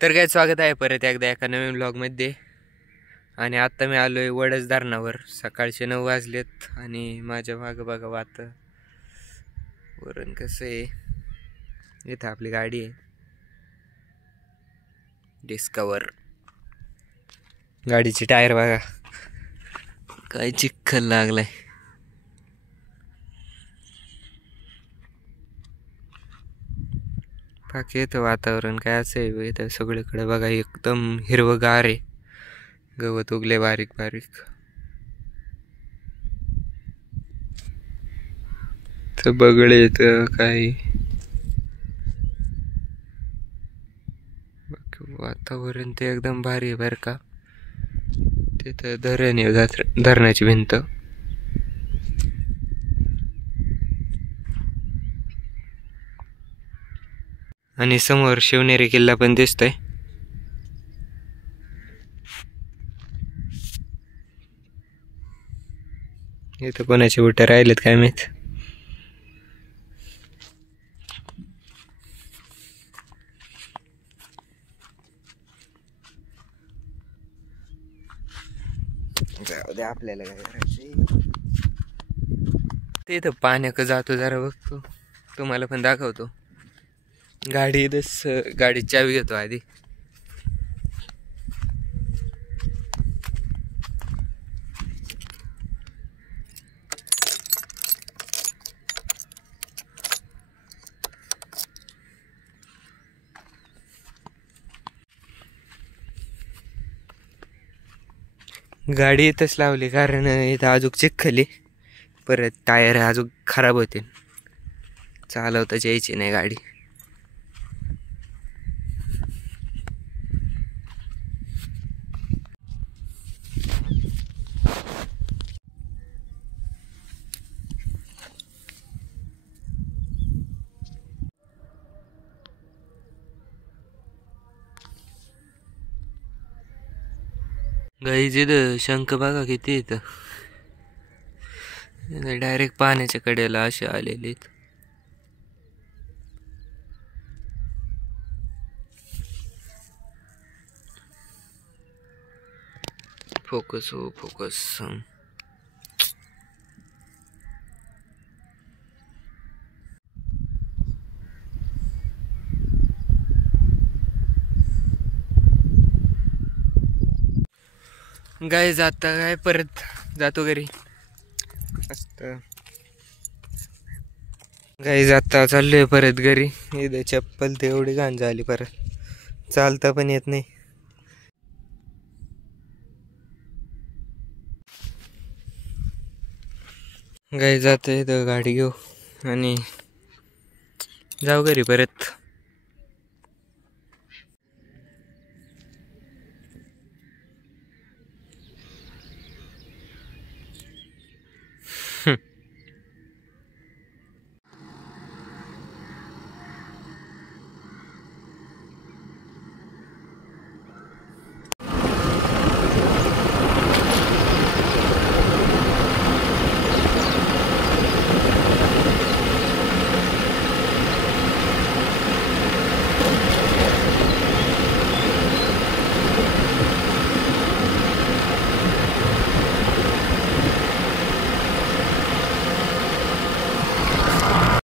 तर काय स्वागत आहे परत एकदा एका नवीन व्लॉगमध्ये. आणि आत्ता मी आलोय वडच धरणावर. सकाळचे 9 वाजलेत आणि माझ्या मागं बघा वातावरण कसं आहे. इथं आपली गाडी आहे डिस्कवर. गाडीची टायर बघा काय चिखल लागलाय. बाकी इथं वातावरण काय असं आहे. इथं सगळीकडे बघा एकदम हिरवगार आहे. गवत उगले बारीक बारीक. तर बगळे तर काही वातावरण ते एकदम भारी आहे बरं का. तिथं धरण आहे, धरणाची भिंत. आणि समोर शिवनेरी किल्ला पण दिसतोय. इथं कोणाचे उठे राहिलेत काय माहित. जाऊ दे आपल्याला काय करायचं. ते इथं पाण्याक जातो जरा बघतो, तुम्हाला पण दाखवतो. गाडी गाडीची चावी घेतो आधी. गाडी इथंच लावली कारण इथं अजून चिखली. परत टायर अजून खराब होते, चालवताच यायची नाही गाडी. गाईज इथं शंख बघा किती इथं. डायरेक्ट पाण्याच्या कडेला असे आलेले. फोकस हो फोकस. गाय जाता काय परत जातो घरी. मस्त गाई जाता चाललोय परत घरी. इथं चप्पल ते एवढी घाण झाली, परत चालता पण येत नाही. गाई जाते इथं गाडी घेऊ आणि जाऊ घरी परत.